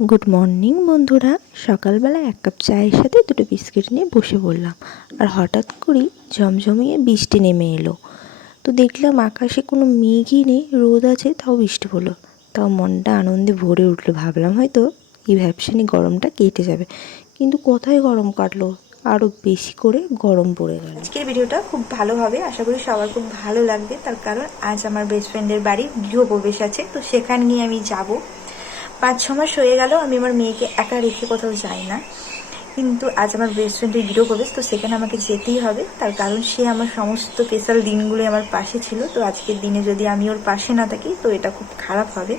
Good morning বন্ধুরা। সকালবেলা এক কাপ চায়ের সাথে দুটো বিস্কিট নিয়ে বসে পড়লাম। আর হঠাৎ করেই ঝমঝমিয়ে বৃষ্টি নেমে এলো। তো দেখলাম আকাশে কোনো মেঘই নেই, রোদ আছে, তাও বৃষ্টি পড়ল। তাও মনটা আনন্দে ভরে উঠল। ভাবলাম হয়তো এই ভ্যাপসানি গরমটা কেটে যাবে। কিন্তু কোথায় গরম কাটলো? আরও বেশি করে গরম পড়ে গেল। আজকের ভিডিওটা খুব ভালো হবে। আশা করি সবার খুব ভালো লাগবে। তার কারণ আজ আমার বেস্ট ফ্রেন্ডের বাড়ি গৃহপ্রবেশ আছে। তো সেখানে নিয়ে আমি যাব। পাঁচ ছ মাস হয়ে গেল, আমি আমার মেয়েকে একা রেখে কোথাও যাই না। কিন্তু আজ আমার বেস্ট ফ্রেন্ডের গৃহপ্রবেশ, তো সেখানে আমাকে যেতেই হবে। তার কারণ সে আমার সমস্ত স্পেশাল দিনগুলো আমার পাশে ছিল। তো আজকের দিনে যদি আমি ওর পাশে না থাকি, তো এটা খুব খারাপ হবে।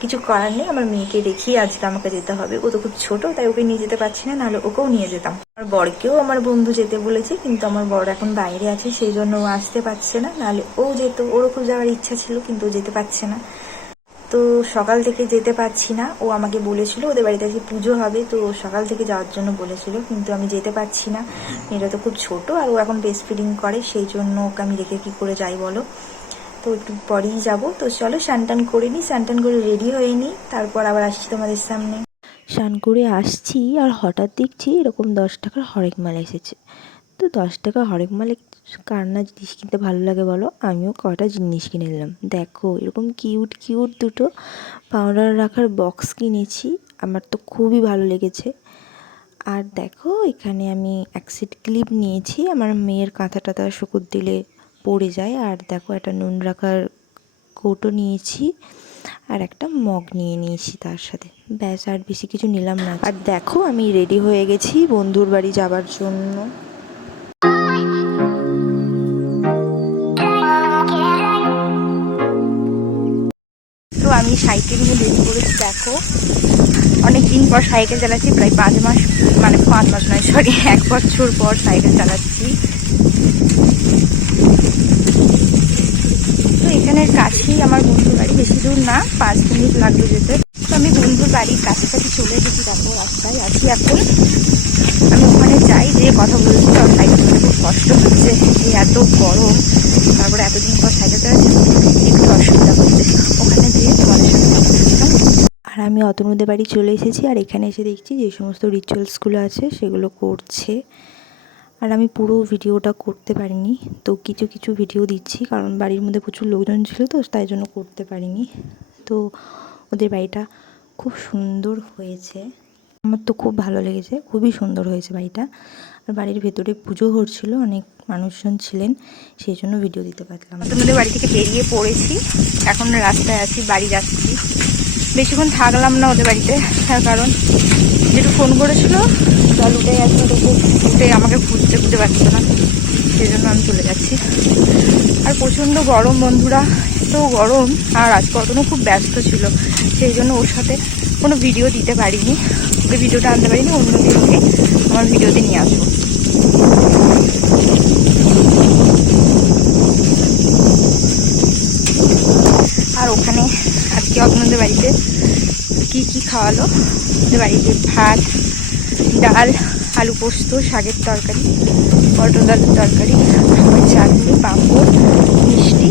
কিছু করার নেই, আমার মেয়েকে রেখেই আজকে আমাকে যেতে হবে। ও তো খুব ছোট, তাই ওকে নিয়ে যেতে পারছি না, নাহলে ওকেও নিয়ে যেতাম। আমার বরকেও আমার বন্ধু যেতে বলেছে, কিন্তু আমার বর এখন বাইরে আছে, সেই জন্য ও আসতে পারছে না। নাহলে ও যেত ওরও খুব যাওয়ার ইচ্ছা ছিল, কিন্তু ও যেতে পারছে না। তো সকাল থেকে যেতে পারছি না। ও আমাকে বলেছিল, ওদের বাড়িতে আজকে পুজো হবে। তো সকাল থেকে যাওয়ার জন্য বলেছিল, কিন্তু আমি যেতে পারছি না। মেয়েটা তো খুব ছোট আর ও এখন বেস্ট ফিডিং করে, সেই জন্য ওকে আমি রেখে কী করে যাই বলো? তো একটু পরেই যাব। তো চলো স্নান করে নিই স্নান করে রেডি হয়ে নিই তারপর আবার আসছি তোমাদের সামনে। স্নান করে আসছি আর হঠাৎ দেখছি এরকম দশ টাকার হরেক মাল এসেছে। তো দশ টাকা হরেক মালিক কার না জিনিস কিনতে ভালো লাগে বলো? আমিও কটা জিনিস কিনে নিলাম। দেখো, এরকম কিউট কিউট দুটো পাউডার রাখার বক্স কিনেছি। আমার তো খুবই ভালো লেগেছে। আর দেখো, এখানে আমি সেট ক্লিপ নিয়েছি। আমার মেয়ের কাঁথা টাথা শুকুর দিলে পড়ে যায়। আর দেখো, একটা নুন রাখার কৌটো নিয়েছি। আর একটা মগ নিয়ে নিয়েছি তার সাথে। ব্যাস, আর বেশি কিছু নিলাম না। আর দেখো, আমি রেডি হয়ে গেছি বন্ধুর বাড়ি যাবার জন্য। আমি সাইকেল নিয়ে বেরিয়ে পড়েছি, দেখো। অনেক দিন পর সাইকেল চালাচ্ছি, প্রায় পাঁচ মাস মানে পাঁচ মাস নয় সরি এক বছর পর সাইকেল চালাচ্ছি। তো এখানের কাছেই আমার বন্ধুর বাড়ি, বেশি দূর না, পাঁচ মিনিট লাগবে যেতে। তো আমি বন্ধুর বাড়ির কাছাকাছি চলে এসেছি, দেখো, রাস্তায় আছি এখন। আমি ওখানে যাই যে কথা বলছি আর সাইকেল খুব কষ্ট হচ্ছে, এত গরম, তারপরে এতদিন পর সাইকেল চালাচ্ছি, একটু অসুবিধা হচ্ছে। ওখানে আমি অতনুদের বাড়ি চলে এসেছি আর এখানে এসে দেখছি যে সমস্ত রিচুয়ালসগুলো আছে সেগুলো করছে। আর আমি পুরো ভিডিওটা করতে পারিনি, তো কিছু কিছু ভিডিও দিচ্ছি কারণ বাড়ির মধ্যে প্রচুর লোকজন ছিল তো তাই জন্য করতে পারিনি। তো ওদের বাড়িটা খুব সুন্দর হয়েছে। আমার তো খুব ভালো লেগেছে, খুবই সুন্দর হয়েছে বাড়িটা। আর বাড়ির ভেতরে পুজো হচ্ছিল, অনেক মানুষজন ছিলেন, সেই জন্য ভিডিও দিতে পারলাম। তোমাদের বাড়ি থেকে বেরিয়ে পড়েছি, এখন রাস্তায় আছি, বাড়ি যাচ্ছি। বেশিক্ষণ থাকলাম না ওদের বাড়িতে, তার কারণ যেটু ফোন করেছিল, জল উঠে গেছে, তো উঠে আমাকে খুঁজতে খুঁজে পাচ্ছে না, সেই জন্য আমি চলে যাচ্ছি। আর প্রচণ্ড গরম বন্ধুরা, এত গরম, আর আজকে অতনও খুব ব্যস্ত ছিল, সেই জন্য ওর সাথে কোনো ভিডিও দিতে পারিনি। ওকে ভিডিওটা আনতে পারিনি, অন্য দিন ওকে আমার ভিডিওতে নিয়ে আসব আর ওখানে আজকে আপনাদের বাড়িতে কি কি খাওয়ালো? ওদের বাড়িতে ভাত, ডাল, আলু পোস্ত, শাকের তরকারি, পটল আলুর তরকারি চাটনি, পাঁপড়, মিষ্টি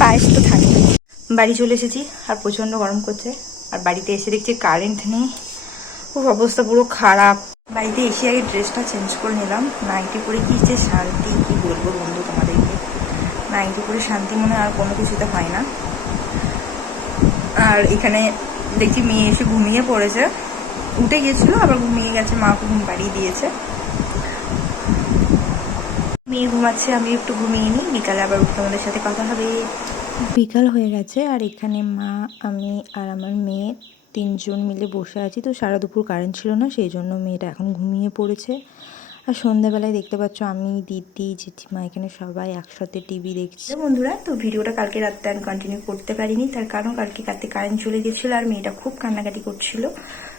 পায়েস তো থাকবে। বাড়ি চলে এসেছি, আর প্রচণ্ড গরম করছে। আর বাড়িতে এসে দেখছি কারেন্ট নেই। খুব অবস্থা পুরো খারাপ। বাড়িতে এসে আগে ড্রেসটা চেঞ্জ করে নিলাম। নাইটি পরে কি যে শান্তি, কি বলব বন্ধু তোমাদেরকে? নাইটি পরে শান্তি মনে আর কোনো কিছুতে হয় না। আর এখানে দেখছি মেয়ে এসে ঘুমিয়ে পড়েছে। উঠে গেছিল, আবার ঘুমিয়ে গেছে, মা ঘুম পাড়িয়ে দিয়েছে। মেয়ে ঘুমাচ্ছে, আমি একটু ঘুমিয়ে নিই, বিকালে আবার উঠে আমাদের সাথে কথা হবে। বিকাল হয়ে গেছে, আর এখানে মা, আমি আর আমার মেয়ে তিনজন মিলে বসে আছি। তো সারা দুপুর কারেন্ট ছিল না, সেই জন্য মেয়েটা এখন ঘুমিয়ে পড়েছে। আর সন্ধ্যাবেলায় দেখতে পাচ্ছ আমি, দিদি, জেঠিমা, এখানে সবাই একসাথে টিভি দেখছি। তো বন্ধুরা, তো ভিডিওটা কালকে রাত্রে আমি কন্টিনিউ করতে পারিনি। তার কারণ কালকে রাতে কারেন্ট চলে গেছিল আর মেয়েটা খুব কান্নাকাটি করছিল।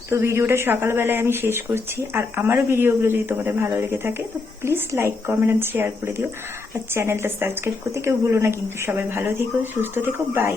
তো ভিডিওটা সকালবেলায় আমি শেষ করছি। আর আমারও ভিডিওগুলো যদি তোমাদের ভালো লেগে থাকে, তো please like comment and share করে দিও। আর চ্যানেলটা সাবস্ক্রাইব করতে কেউ ভুলো না। কিন্তু সবাই ভালো থেকো, সুস্থ থেকো বাই